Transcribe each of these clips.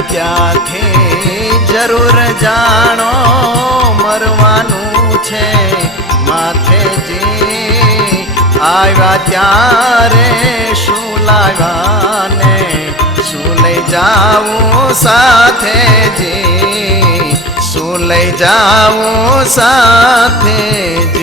જન્મ્યા ત્યાંથી જરૂર જાણો મરવાનું છે માથેજી આવ્યા ત્યારે શું લાવ્યા ને શું લઈ જાવું સાથેજી શું લઈ જાવું સાથેજી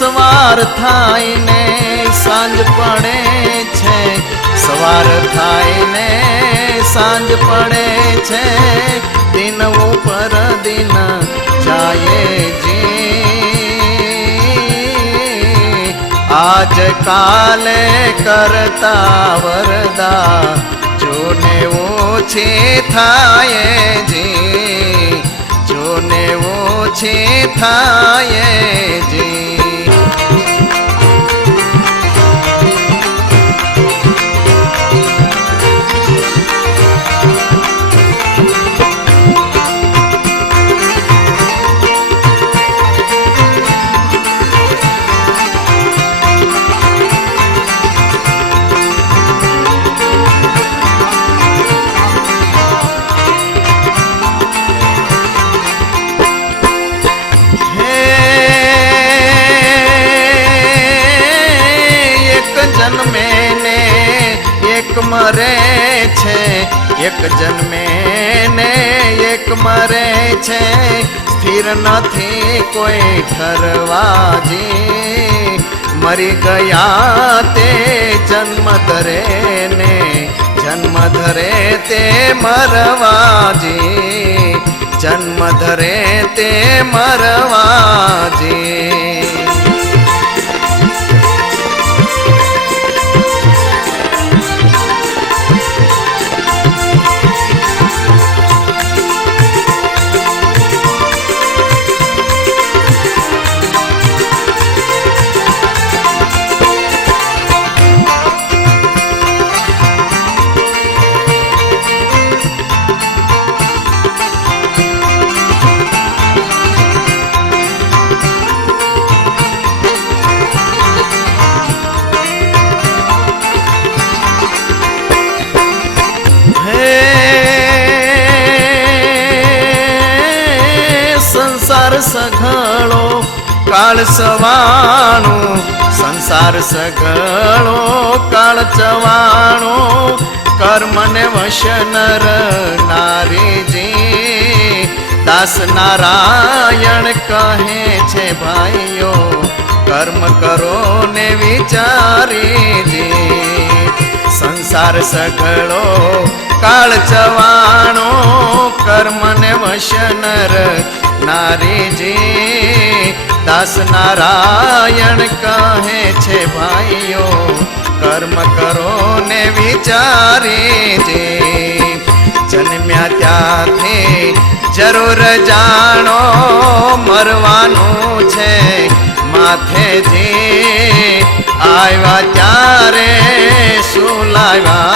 સવાર થાય ને સાંજ પડે છે સવાર થાય ને સાંજ પડે છે દિન ઉપર દિન જાય જી આજ કાલે કરતા વરદા જોને ઓછી થાય જી જોને ઓછી થાય જી જન્મે ને એક મરે છે એક જન્મે ને એક મરે છે સ્થિર નથી કોઈ ઠરવાજી મરી ગયા તે જન્મ ધરે ને જન્મ ધરે તે મરવાજી જન્મ ધરે તે મરવાજી સંસાર સઘળો કાળ સવાણો સંસાર સઘળો કાળ ચવાણો કર્મને વશ નર નારીજી દાસ નારાયણ કહે છે ભાઈઓ કર્મ કરો ને વિચારીજી સંસાર સઘળો કાળ ચવાણો કર્મને વશ નર નારીજી દાસ નારાયણ કહે છે ભાઈઓ કર્મ કરો ને વિચારીજી જન્મ્યા ત્યાંથી જરૂર જાણો મરવાનું છે માથેજી આવ્યા ત્યારે શું લાવ્યા